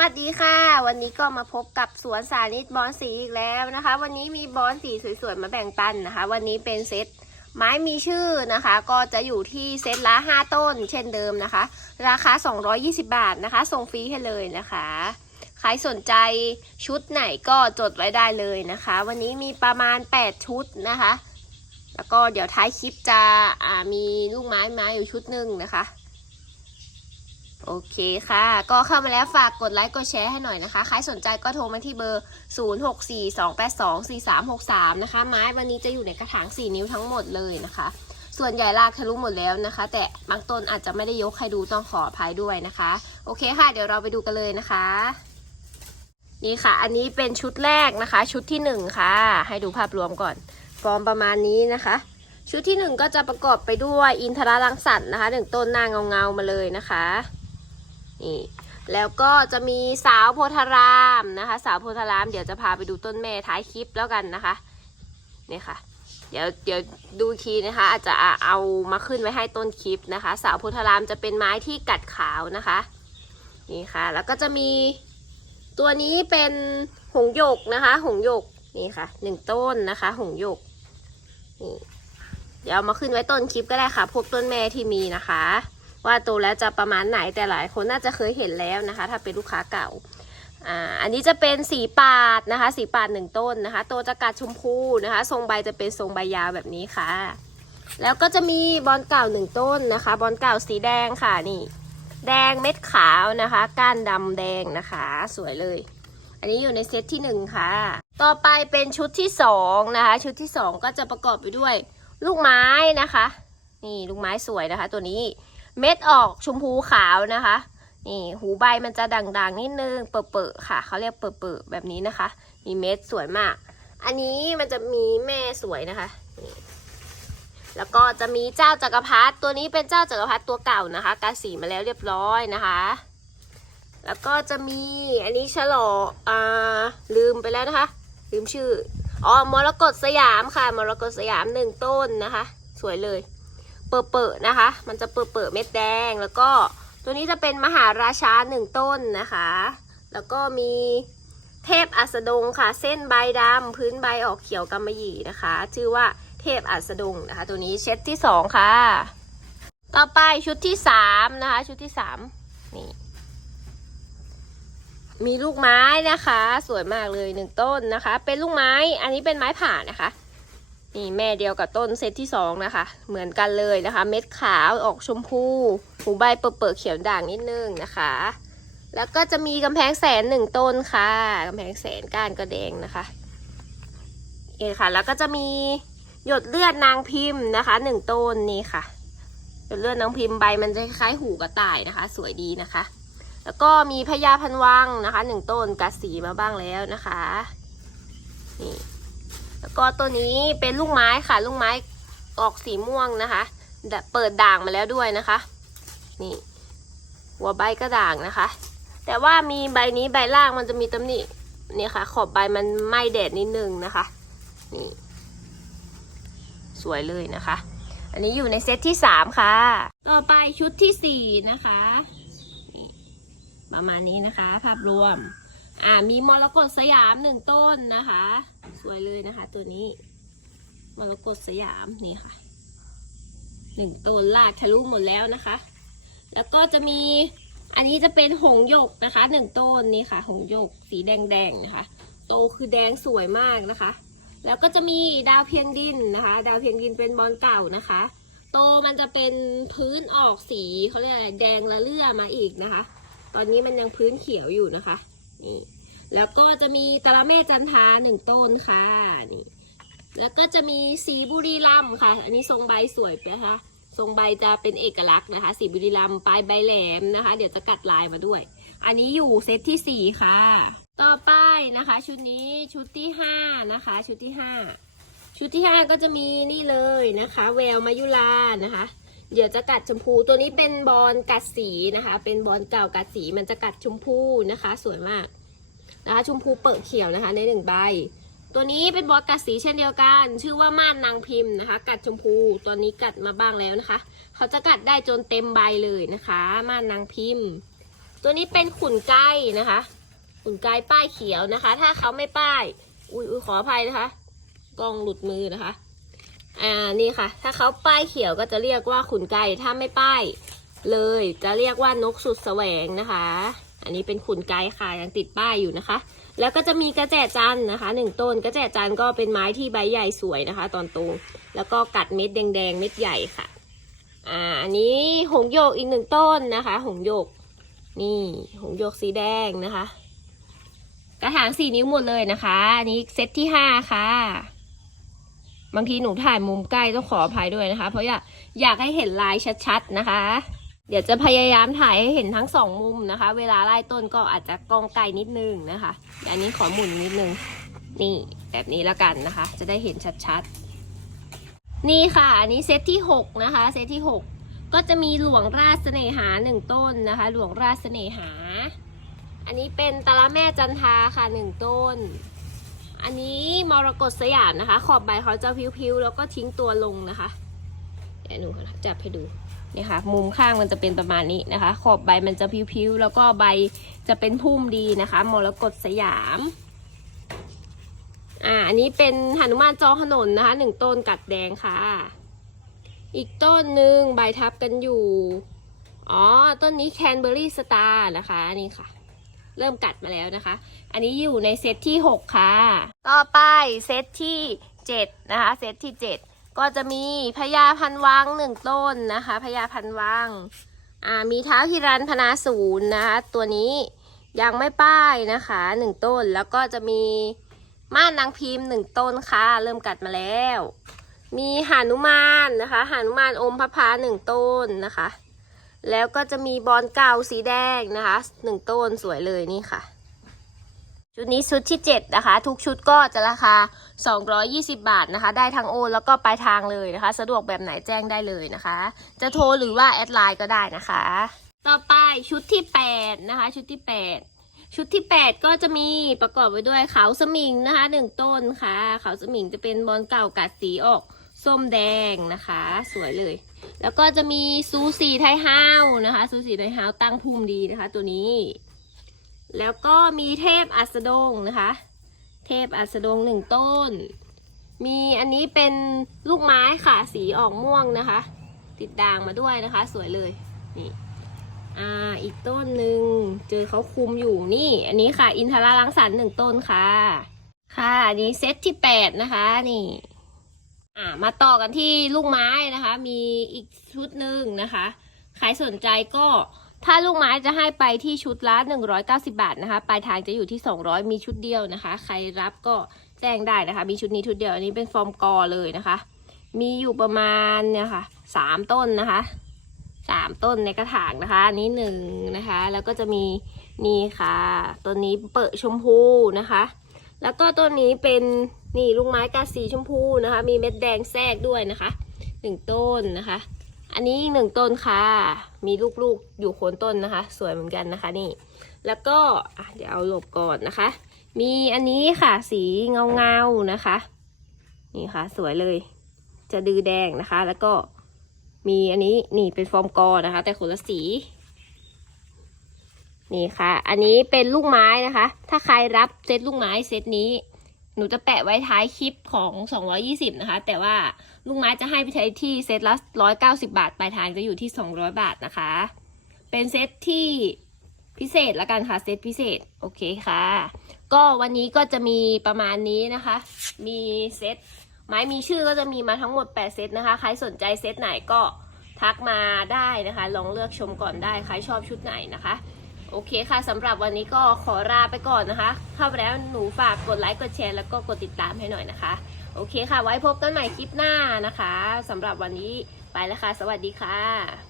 วัสดีค่ะ วันนี้ก็มาพบกับสวนสาธิตบอนสีอีกแล้วนะคะ วันนี้มีบอนสีสวยๆมาแบ่งปันนะคะ วันนี้เป็นเซตไม้มีชื่อนะคะ ก็จะอยู่ที่เซตละ 5 ต้น เช่นเดิมนะคะ ราคา 220 บาทนะคะ ส่งฟรีให้เลยนะคะ ใครสนใจชุดไหนก็จดไว้ได้เลยนะคะ วันนี้มีประมาณ 8 ชุดนะคะ แล้วก็เดี๋ยวท้ายคลิปจะมีลูกไม้มาอยู่ชุดหนึ่งนะคะ โอเคค่ะ ก็เข้ามาแล้วฝากกดไลค์กดแชร์ให้หน่อยนะคะ ใครสนใจก็โทรมาที่เบอร์ 0642824363 นะคะ ไม้วันนี้จะอยู่ในกระถาง 4 นิ้วทั้งหมดเลยนะคะ ส่วนใหญ่รากทะลุหมดแล้วนะคะ แต่บางต้นอาจจะไม่ได้ยกให้ดูต้องขออภัยด้วยนะคะ โอเคค่ะ เดี๋ยวเราไปดูกันเลยนะคะ นี่ค่ะ อันนี้เป็นชุดแรกนะคะ ชุดที่หนึ่งค่ะ ให้ดูภาพรวมก่อน ฟอร์มประมาณนี้นะคะชุดที่หนึ่งก็จะประกอบไปด้วยอินทราลังสรรค์นะคะหนึ่งต้นหน้าเงาๆมาเลยนะคะ นี่แล้วก็จะมีสาวโพธารามนะคะ สาวโพธารามเดี๋ยวจะพาไปดูต้นแม่ท้ายคลิปแล้วกันนะคะนี่ค่ะ เดี๋ยวเดี๋ยวดูทีนะคะ อาจจะเอามาขึ้นไว้ให้ต้นคลิปนะคะ สาวโพธารามจะเป็นไม้ที่กัดขาวนะคะนี่ค่ะ แล้วก็จะมีตัวนี้เป็นหงหยกนะคะ หงหยกนี่ค่ะหนึ่งต้นนะคะ หงหยกนี่เดี๋ยวเอามาขึ้นไว้ต้นคลิปก็ได้ค่ะ พวกต้นแม่ที่มีนะคะ ว่าโตแล้วจะประมาณไหนแต่หลายคนน่าจะเคยเห็นแล้วนะคะ ถ้าเป็นลูกค้าเก่าอันนี้จะเป็นสีปาดนะคะ สีปาดหนึ่งต้นนะคะโตจะกัดชมพูนะคะ ทรงใบจะเป็นทรงใบยาวแบบนี้ค่ะ แล้วก็จะมีบอลเก่าหนึ่งต้นนะคะ บอลเก่าสีแดงค่ะนี่ แดงเม็ดขาวนะคะ ก้านดำแดงนะคะ สวยเลย อันนี้อยู่ในเซตที่หนึ่งค่ะ ต่อไปเป็นชุดที่สองนะคะ ชุดที่สองก็จะประกอบไปด้วย ลูกไม้นะคะ นี่ลูกไม้สวยนะคะ ตัวนี้ เม็ดออกชมพูขาวนะคะ นี่หูใบมันจะด่างๆ นิดนึง เปิดๆค่ะ เขาเรียกเปิดๆแบบนี้นะคะ มีเม็ดสวยมาก อันนี้มันจะมีแม่สวยนะคะนี่แล้วก็จะมีเจ้าจักรพรรดิตัวนี้เป็นเจ้าจักรพรรดิตัวเก่านะคะ กาสีมาแล้วเรียบร้อยนะคะ แล้วก็จะมีอันนี้ฉลออ่าลืมไปแล้วนะคะ ลืมชื่ออ๋อมรกตสยามค่ะมรกตสยามหนึ่งต้นนะคะ สวยเลย เปิดเปิดนะคะ มันจะเปิดเปิดเม็ดแดง แล้วก็ตัวนี้จะเป็นมหาราชาหนึ่งต้นนะคะ แล้วก็มีเทพอัสดงค่ะ เส้นใบดำพื้นใบออกเขียวกำมะหยี่นะคะ ชื่อว่าเทพอัสดงนะคะ ตัวนี้เซตที่สองค่ะ ต่อไปชุดที่สามนะคะ ชุดที่สามนี่มีลูกไม้นะคะ สวยมากเลยหนึ่งต้นนะคะ เป็นลูกไม้ อันนี้เป็นไม้ผ่านะคะ นี่แม่เดียวกับต้นเซตที่สองนะคะ เหมือนกันเลยนะคะ เม็ดขาวออกชมพูหูใบเปิดๆเขียวด่างนิดนึงนะคะ แล้วก็จะมีกำแพงแสนหนึ่งต้นค่ะกำแพงแสนก้านก็แดงนะคะเอค่ะ แล้วก็จะมีหยดเลือดนางพิมพ์นะคะหนึ่งต้นนี่ค่ะ หยดเลือดนางพิมพ์ใบมันจะคล้ายหูกระต่ายนะคะ สวยดีนะคะ แล้วก็มีพญาพันวังนะคะหนึ่งต้นกัดสีมาบ้างแล้วนะคะนี่ แล้วก็ตัวนี้เป็นลูกไม้ค่ะลูกไม้ออกสีม่วงนะคะ เปิดด่างมาแล้วด้วยนะคะ นี่ หัวใบก็ด่างนะคะ แต่ว่ามีใบนี้ใบล่างมันจะมีตำหนิเนี่ยค่ะ ขอบใบมันไหม้แดดนิดนึงนะคะ นี่ สวยเลยนะคะ อันนี้อยู่ในเซตที่สามค่ะ ต่อไปชุดที่สี่นะคะประมาณนี้นะคะ ภาพรวม อ่ามีมรกตสยามหนึ่งต้นนะคะ สวยเลยนะคะ ตัวนี้มรกตสยามนี่ค่ะหนึ่งต้นลากทะลุหมดแล้วนะคะ แล้วก็จะมีอันนี้จะเป็นหงหยกนะคะหนึ่งต้นนี่ค่ะ หงหยกสีแดงๆนะคะ โตคือแดงสวยมากนะคะ แล้วก็จะมีดาวเพียงดินนะคะ ดาวเพียงดินเป็นบอลเก่านะคะ โตมันจะเป็นพื้นออกสีเขาเรียกอะไรแดงละเลื่อมาอีกนะคะ ตอนนี้มันยังพื้นเขียวอยู่นะคะนี่ แล้วก็จะมีตะละเมจันทาหนึ่งต้นค่ะนี่แล้วก็จะมีสีบุรีรัมค่ะ อันนี้ทรงใบสวยไปนะคะ ทรงใบจะเป็นเอกลักษณ์นะคะ สีบุรีรัมปลายใบแหลมนะคะ เดี๋ยวจะกัดลายมาด้วย อันนี้อยู่เซตที่สี่ค่ะ ต่อไปนะคะ ชุดนี้ชุดที่ห้านะคะ ชุดที่ห้าชุดที่ห้าก็จะมีนี่เลยนะคะ แววมายุรานะคะ เดี๋ยวจะกัดชมพู ตัวนี้เป็นบอลกัดสีนะคะ เป็นบอลเก่ากัดสีมันจะกัดชมพูนะคะ สวยมาก นะคะชมพูเปิดเขียวนะคะในหนึ่งใบ ตัวนี้เป็นบอสกัดสีเช่นเดียวกัน ชื่อว่าม่านนางพิมพ์นะคะ กัดชมพูตัวนี้กัดมาบ้างแล้วนะคะ เขาจะกัดได้จนเต็มใบเลยนะคะ ม่านนางพิมพ์ ตัวนี้เป็นขุนไก่นะคะ ขุนไก่ป้ายเขียวนะคะ ถ้าเขาไม่ป้าย อุ้ยอุยขออภัยนะคะกล้องหลุดมือนะคะอ่านี่ค่ะ ถ้าเขาป้ายเขียวก็จะเรียกว่าขุนไก่ถ้าไม่ป้ายเลยจะเรียกว่านกสุดแสวงนะคะ อันนี้เป็นขุนไก่ค่ะยังติดป้ายอยู่นะคะ แล้วก็จะมีกระแจจันทร์นะคะหนึ่งต้นกระแจจันทร์ก็เป็นไม้ที่ใบใหญ่สวยนะคะ ตอนโตแล้วก็กัดเม็ดแดงๆเม็ดใหญ่ค่ะอ่าอันนี้หงโยกอีกหนึ่งต้นนะคะ หงโยก นี่หงโยกสีแดงนะคะ กระถางสี่นิ้วหมดเลยนะคะอันนี้เซตที่ห้าค่ะบางทีหนูถ่ายมุมใกล้ต้องขออภัยด้วยนะคะ เพราะอยากอยากให้เห็นลายชัดๆนะคะ เดี๋ยวจะพยายามถ่ายให้เห็นทั้งสองมุมนะคะ เวลาไล่ต้นก็อาจจะกองไกลนิดนึงนะคะอันนี้ขอหมุนนิดนึง นี่แบบนี้แล้วกันนะคะ จะได้เห็นชัดๆ นี่ค่ะ อันนี้เซตที่หกนะคะ เซตที่หกก็จะมีหลวงราชเสน่หาหนึ่งต้นนะคะ หลวงราชเสน่หา อันนี้เป็นตะละแม่จันทาค่ะหนึ่งต้น อันนี้มรกตสยามนะคะ ขอบใบเขาจะพิ้วๆแล้วก็ทิ้งตัวลงนะคะเดี๋ยวหนูจับให้ดู นี่ยค่ะมุมข้างมันจะเป็นประมาณนี้นะคะ ขอบใบมันจะพิ้วๆแล้วก็ใบจะเป็นพุ่มดีนะคะมรกตสยามอ่าอันนี้เป็นหนุมานจอขนนนะคะหนึ่งต้นกัดแดงค่ะ อีกต้นหนึ่งใบทับกันอยู่ อ๋อ ต้นนี้แคนเบอรี่สตาร์นะคะนนี้ค่ะ เริ่มกัดมาแล้วนะคะ อันนี้อยู่ในเซตที่ 6 ค่ะ ต่อไปเซตที่ 7 นะคะ เซตที่ 7 ก็จะมีพญาพันวังหนึ่งต้นนะคะพญาพันวังอ่ามีเท้าฮิรันพนาศูนย์นะคะตัวนี้ยังไม่ป้ายนะคะหนึ่งต้นแล้วก็จะมีม่านนางพิมพ์หนึ่งต้นค่ะ เริ่มกัดมาแล้ว มีหานุมานนะคะหานุมานอมพระพาหนึ่งต้นนะคะ แล้วก็จะมีบอลเก่าสีแดงนะคะหนึ่งต้นสวยเลยนี่ค่ะ ชุดนี้ชุดที่ 7 นะคะ ทุกชุดก็จะราคา 220 บาทนะคะ ได้ทั้งโอนแล้วก็ปลายทางเลยนะคะ สะดวกแบบไหนแจ้งได้เลยนะคะ จะโทรหรือว่าแอดไลน์ก็ได้นะคะ ต่อไปชุดที่ 8 นะคะ ชุดที่ 8 ชุดที่ 8 ก็จะมีประกอบไปด้วยเขาสมิงนะคะหนึ่งต้นค่ะ เขาสมิงจะเป็นบอลเก่ากัดสีออกส้มแดงนะคะ สวยเลย แล้วก็จะมีซูสีไทยฮาวนะคะซูสีไทยฮาวตั้งภูมิดีนะคะ ตัวนี้ แล้วก็มีเทพอัสดงนะคะ เทพอัสดงหนึ่งต้น มีอันนี้เป็นลูกไม้ค่ะ สีออกม่วงนะคะ ติดด่างมาด้วยนะคะ สวยเลยนี่อ่าอีกต้นหนึ่งเจอเขาคุมอยู่นี่ อันนี้ค่ะ อินทราลังสรรหนึ่งต้นค่ะ ค่ะอันนี้เซตที่แปดนะคะนี่อ่ามาต่อกันที่ลูกไม้นะคะ มีอีกชุดหนึ่งนะคะ ใครสนใจก็ ถ้าลูกไม้จะให้ไปที่ชุดละ190 บาทนะคะปลายทางจะอยู่ที่ 200 มีชุดเดียวนะคะ ใครรับก็แจ้งได้นะคะ มีชุดนี้ชุดเดียวอันนี้เป็นฟอร์มกอเลยนะคะ มีอยู่ประมาณเนี่ยค่ะสามต้นนะคะสามต้นในกระถางนะคะอันนี้หนึ่งนะคะ แล้วก็จะมีนี่ค่ะ ต้นนี้เปิดชมพูนะคะ แล้วก็ต้นนี้เป็นนี่ลูกไม้กาสีชมพูนะคะ มีเม็ดแดงแทรกด้วยนะคะหนึ่งต้นนะคะ อันนี้อีกหนึ่งต้นค่ะ มีลูกๆอยู่โคนต้นนะคะ สวยเหมือนกันนะคะนี่ แล้วก็เดี๋ยวเอาหลบก่อนนะคะ มีอันนี้ค่ะสีเงาเงาๆนะคะ นี่ค่ะ สวยเลย จะดือแดงนะคะ แล้วก็มีอันนี้นี่เป็นฟอร์มกอนะคะ แต่คนละสี นี่ค่ะ อันนี้เป็นลูกไม้นะคะ ถ้าใครรับเซตลูกไม้เซตนี้ หนูจะแปะไว้ท้ายคลิปของ 220 นะคะ แต่ว่าลูกไม้จะให้ไปใช้ที่เซตละ 190 บาท ปลายทางจะอยู่ที่ 200 บาทนะคะ เป็นเซตที่พิเศษละกันค่ะ เซตพิเศษ โอเคค่ะ ก็วันนี้ก็จะมีประมาณนี้นะคะ มีเซตไม้มีชื่อก็จะมีมาทั้งหมด 8 เซตนะคะ ใครสนใจเซตไหนก็ทักมาได้นะคะ ลองเลือกชมก่อนได้ ใครชอบชุดไหนนะคะ โอเคค่ะสำหรับวันนี้ก็ขอลาไปก่อนนะคะ เข้าไปแล้วหนูฝากกดไลค์กดแชร์แล้วก็กดติดตามให้หน่อยนะคะ โอเคค่ะ ไว้พบกันใหม่คลิปหน้านะคะสำหรับวันนี้ไปแล้วค่ะ สวัสดีค่ะ